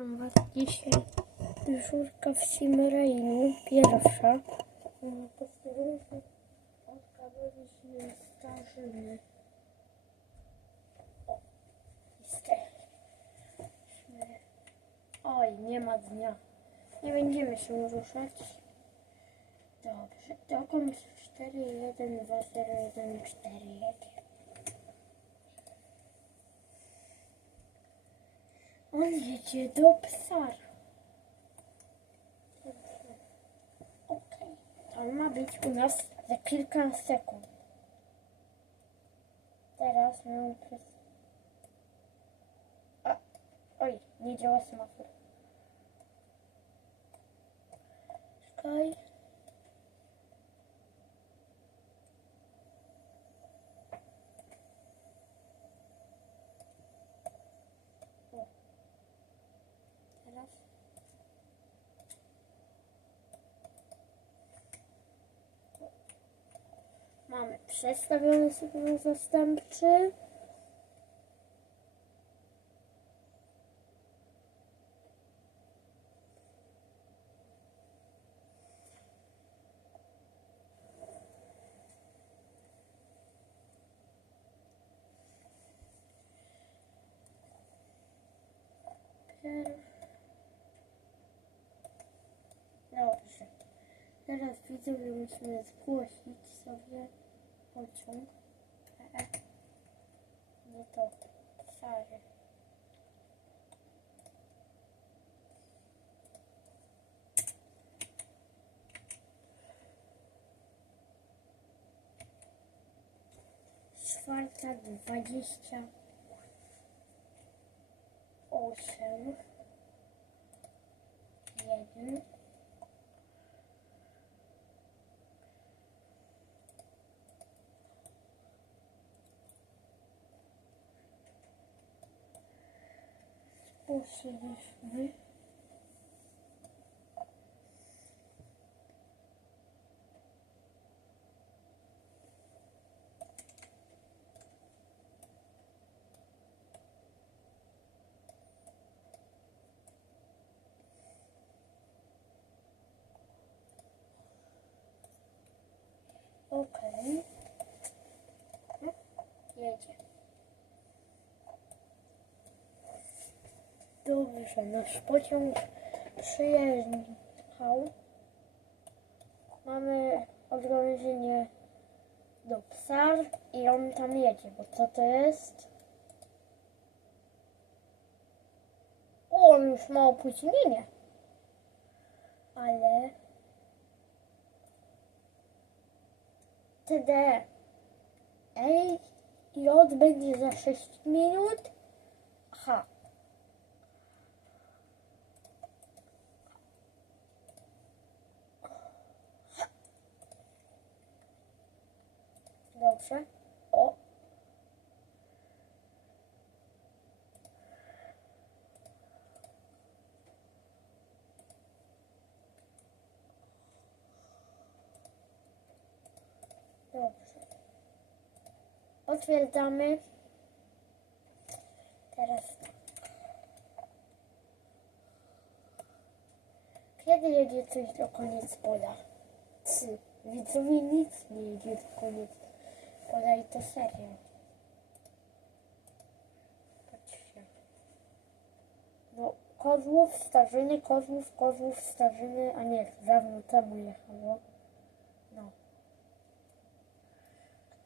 Mam was dzisiaj dyżurka w Simrailu, pierwsza. No, Postawiliśmy odkawaliśmy starzyny. O, jesteśmy. Oj, nie ma dnia. Nie będziemy się ruszać. Dobrze, dokąd 4, 1, 2, 0, 1, 4 jedzie. On jedzie do psar. Okej. On ma być u nas za kilka sekund. Teraz mam przez... A, oj, nie działa semafor. Czekaj. Teraz. Mamy przestawiony sygnał zastępczy. Dobrze. Teraz widzowie musimy zgłosić sobie pociąg. E. Nie to. Sary. Czwarta dwadzieścia osiem. Jeden. Spusiliśmy. Okej. Jedzie. Dobrze, nasz pociąg przyjechał. Mamy odrążenie do Psar i on tam jedzie, bo co to jest? O, on już ma opóźnienie. Ale... TD Ej, J będzie za 6 minut. Aha. Dobrze. O. Dobrze. Otwierdzamy. Teraz tak. Kiedy jedzie coś do koniec pola? Widzowie nic nie jedzie do koniec pola i to serio. Patrzcie. No, kozłów, starzyny, kozłów, kozłów, starzyny, a nie, dawno temu jechało. No.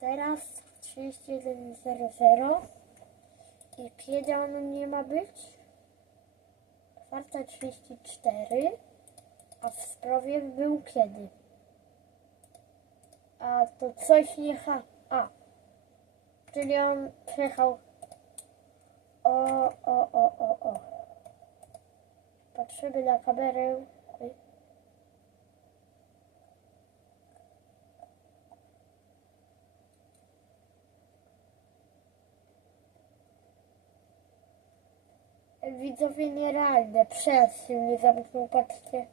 Teraz 31.00 i kiedy ono nie ma być? 4.34 a w sprawie był kiedy? A to coś nie ha... Czyli on przyjechał o, o, o, o, o. Patrzymy na kamerę. Widzowie nierealne, przez się nie zamknął, patrzcie.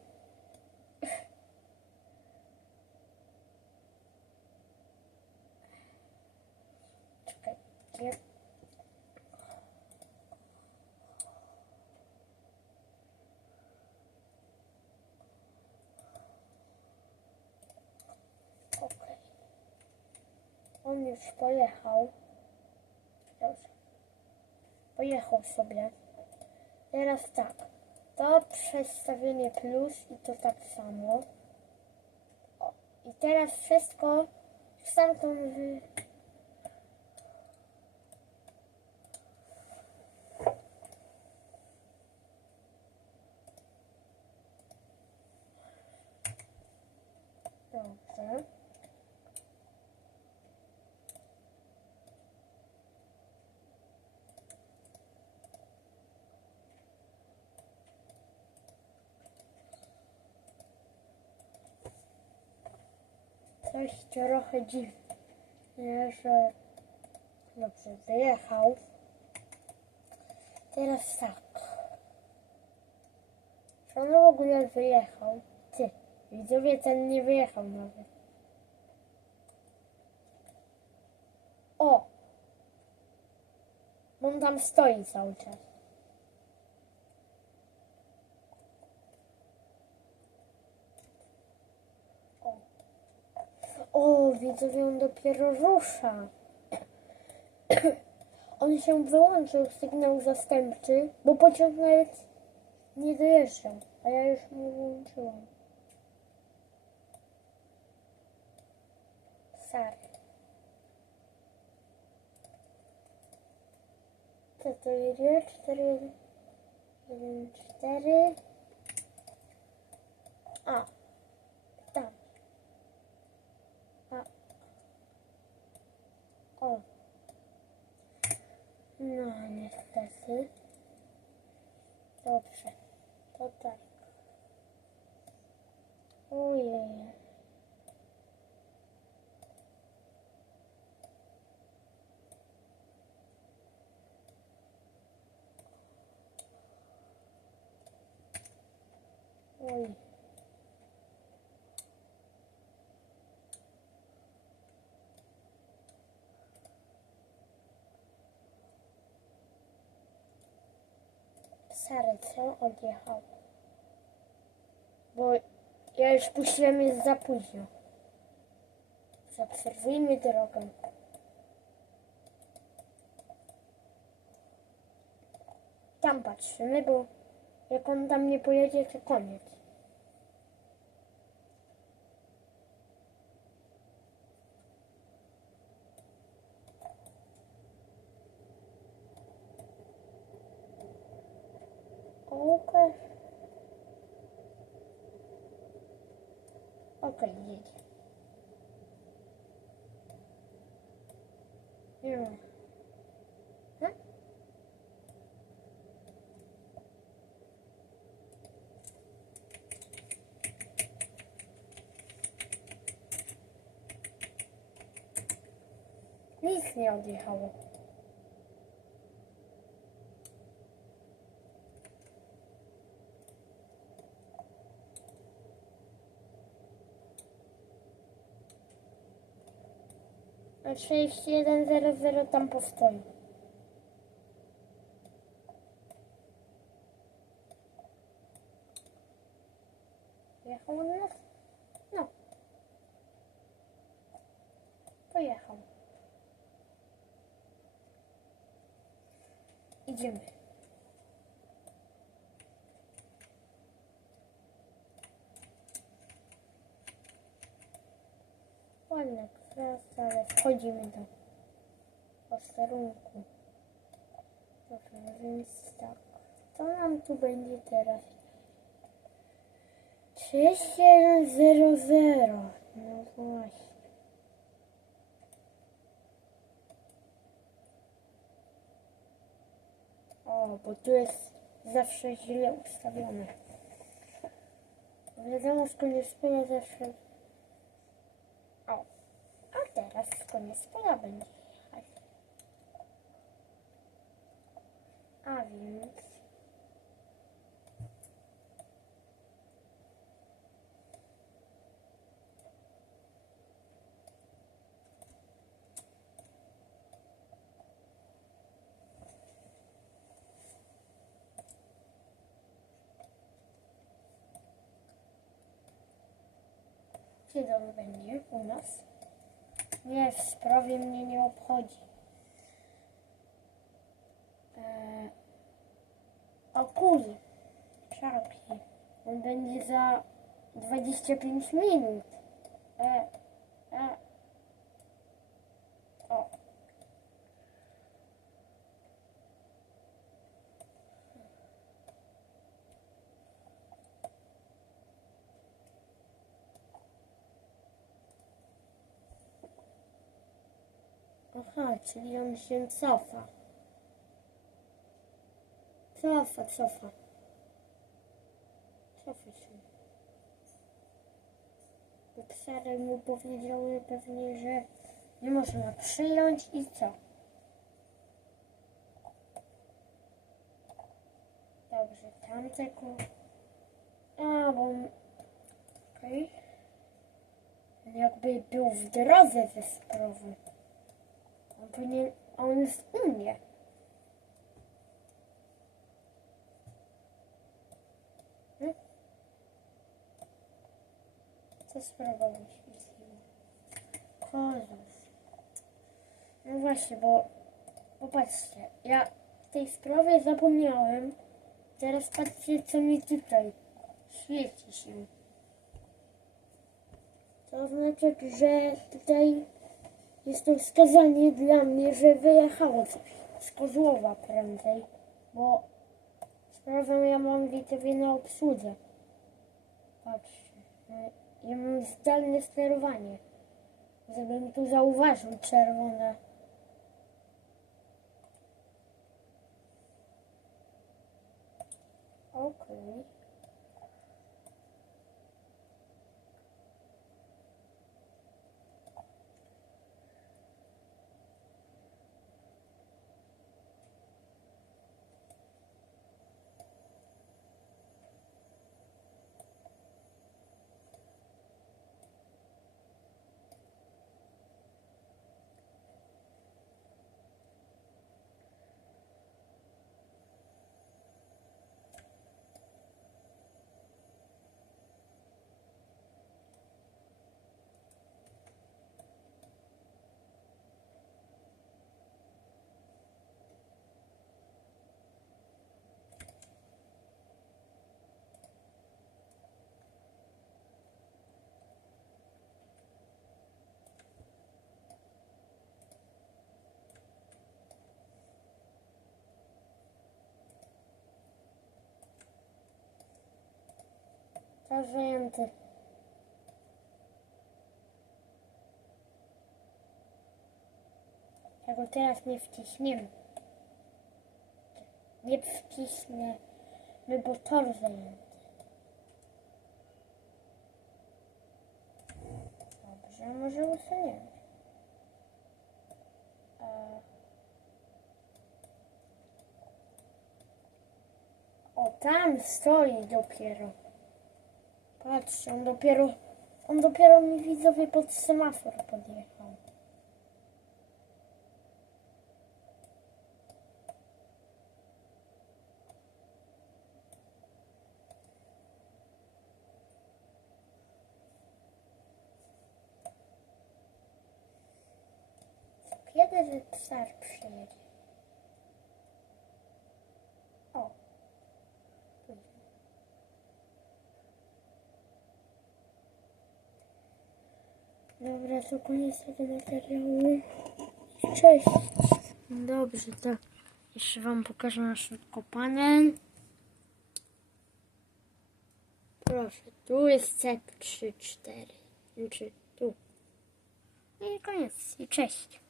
On już pojechał. Dobrze. Pojechał sobie. Teraz tak. To przestawienie plus i to tak samo. O, I teraz wszystko stamtąd wy... Dobrze. Coś trochę dziwne, że dobrze wyjechał. Teraz tak. Czy on w ogóle wyjechał? Ty, widzowie, ten nie wyjechał nawet. O! On tam stoi cały czas. O, widzowie, on dopiero rusza. On się wyłączył sygnał zastępczy, bo pociąg nawet nie dojeżdżał, a ja już mu włączyłam. Sorry. Co to jedzie? 4, 1, 4. A. Tam. A. O. No, niestety. Dobrze. To tak. Ojej. Oj. Sary, co odjechał? Bo ja już puściłem, jest za późno. Zaobserwujmy drogę. Tam patrzymy, bo jak on tam nie pojedzie, to koniec. Okej. Okej, jedzie. Nie. Hm? Nic nie odjechało. A 6100 tam postoi. Jechał on nas? No. Pojechał. Idziemy. Ładna trasa, ale wchodzimy do posterunku. Dobra, więc tak. Co nam tu będzie teraz? 3100. No właśnie. O, bo tu jest zawsze źle ustawione. Wiadomo, z koniec pola zawsze... O, a teraz z koniec pola będzie jechać. A więc... Kiedy on będzie u nas? Nie, sprawie mnie nie obchodzi. Eee, o kuli. Czarki. On będzie za 25 minut. E, e. O. Aha, czyli on się cofa. Cofa, cofa. Cofa się. Psary mu powiedziały pewnie, że nie można przyjąć i co? Dobrze, tamtego... A, bo... Okej. On Jakby był w drodze ze sprawą. Powinien... On jest u mnie. Hmm? Co sprawa wyświetliła? Kozów. No właśnie, bo popatrzcie, ja w tej sprawie zapomniałem. Teraz patrzcie, co mi tutaj świeci się. To znaczy, że tutaj jest to wskazanie dla mnie, że wyjechało coś z Kozłowa prędzej, bo sprawę ja mam widzowie na obsłudze. Patrzcie, ja mam zdalne sterowanie. Żebym tu zauważył czerwone. Okej. To zajęty. Ja go teraz nie wciśniemy. Nie wciśniemy, bo tor zajęty. Dobrze, może usuniemy. O, tam stoi dopiero. Patrzcie, on dopiero, on dopiero mi widzowie pod semafor podjechał. Kiedy psar przyjedzie? O. Dobra, to koniec tego materiału. Cześć. Dobrze, to jeszcze Wam pokażę na szybko panel. Proszę, tu jest C3, 4. Znaczy tu. No i koniec. I cześć.